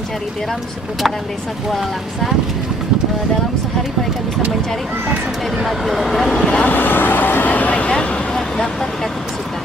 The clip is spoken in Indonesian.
mencari tiram seputaran desa Kuala Langsa. Dalam sehari mereka bisa mencari 4 sampai 5 kg tiram dan mereka telah terdaftar di kartu kesukaan.